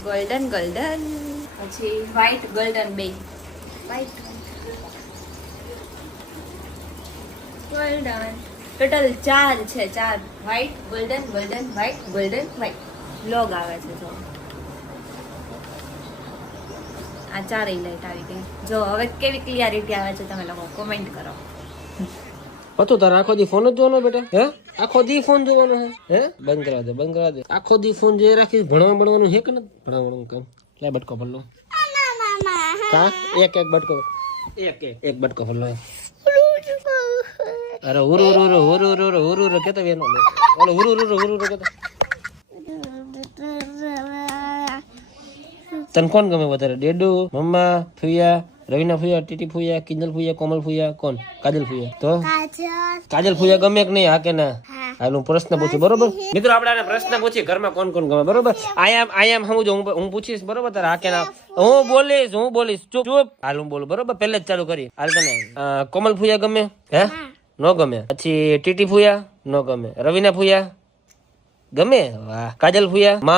golden golden પછી white golden બે white golden total 4 છે 4 white golden golden white golden white log આવે છે જો આ ચારેય લાઈટ આવી ગઈ જો હવે કેવી ક્લિયરિટી આવે છે તમે લોકો કોમેન્ટ કરો પતું તારે આખો દી ફોન જ જોવાનો બેટા હે આખો દી ફોન જોવાનો હે બંધ કરા દે આખો દી ફોન જોઈ રાખી ભણવાનું હે કે ને ભણવાનું કામ લે બટકો ભર લો કા એક બટકો એક બટકો ભર લો અરે હુરુ કેતો વેનો ઓલો હુરુ કેતો તને કોણ ગમે વધારે ડેડુ મમ્મા ફુયા રવિના ફુયા ટીટી ફુયા કિંજલ ફુયા કોમલ ફુયા કોણ કાજલ ફુયા તો કાજલ ફુયા ગમે કે નહીં હા કે ના હાલું પ્રશ્ન પૂછ્યું બરોબર મિત્રો આપણે પ્રશ્ન પૂછી ઘરમાં કોણ કોણ ગમે બરોબર આયામ સમજો હું પૂછીશ બરોબર તારે હા કે ના હું બોલીશ ચૂપ હાલ હું બોલું બરોબર પહેલે જ ચાલુ કરી હાલ તને કોમલ ફુયા ગમે હે નો ગમે પછી ટીટી ફુયા નો ગમે રવિના ફુયા ગમે વાહ કાજલ ફુયા માં